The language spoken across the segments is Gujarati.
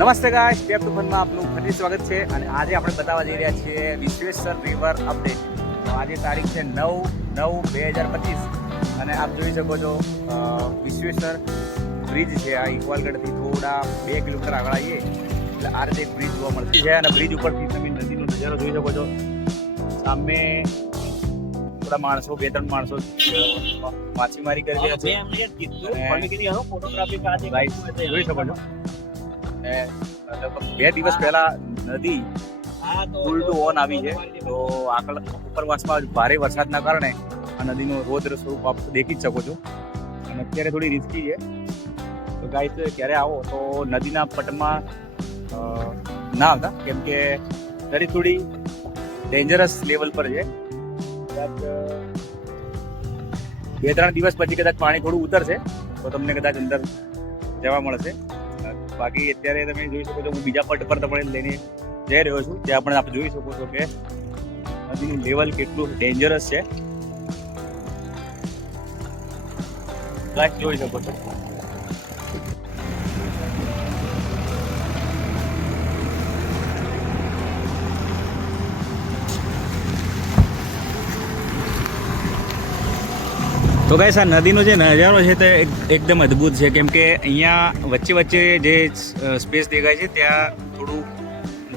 નમસ્તે ગાય બેક ટુ ફનમાં આપનું ફરી સ્વાગત છે અને આજે આપણે બતાવવા જઈ રહ્યા છીએ વિશ્વેશ્વર રિવર અપડેટ તો આજે તારીખ છે નવ નવ બે હજાર પચીસ. અને આપ જોઈ શકો છો વિશ્વેશ્વર બ્રિજ છે. આ ઇકવાલગઢથી થોડા બે કિલોમીટર આગળ આવીએ. એટલે આ રીતે એક બ્રિજ જોવા મળશે છે અને બ્રિજ ઉપરથી તમે નદીનો નજારો જોઈ શકો છો. સામે થોડા માણસો બે ત્રણ માણસો માછીમારી કરી રહ્યા છે. જોઈ શકો છો. અને લગભગ બે દિવસ પહેલા નદી ફૂલ ટુ ઓન આવી છે. તો આગળ ઉપરવાસમાં ભારે વરસાદના કારણે આ નદીનું રોદ્ર સ્વરૂપ આપ દેખી જ શકો છો. અને અત્યારે થોડી રિસ્કી છે. તો ગાઈસ ક્યારે આવો તો નદીના પટમાં ના આવતા. કેમ કે દરી થોડી ડેન્જરસ લેવલ પર છે. બે ત્રણ દિવસ પછી કદાચ પાણી થોડું ઉતરશે તો તમને કદાચ અંદર જવા મળશે. બાકી અત્યારે તમે જોઈ શકો છો, હું બીજા પટ પર તમને લઈને જઈ રહ્યો છું. ત્યાં પણ આપ જોઈ શકો છો કે નદીનું લેવલ કેટલું ડેન્જરસ છે. જોઈ શકો છો. તો ગાઈસ આ નદીનો જે નજારો છે તે એકદમ અદ્ભુત છે. કેમ કે અહીંયા વચ્ચે વચ્ચે જે સ્પેસ દેખાય છે, ત્યાં થોડું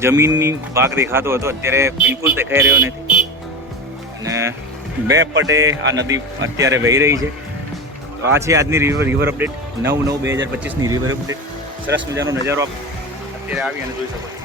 જમીનની ભાગ દેખાતો હતો. અત્યારે બિલકુલ દેખાઈ રહ્યો નથી. અને બે પટે આ નદી અત્યારે વહી રહી છે. તો આ છે આજની રિવર રિવર અપડેટ નવ નવ બે હજાર પચીસની રિવર અપડેટ સરસ મજાનો નજારો આપ અત્યારે આવી અને જોઈ શકો છો.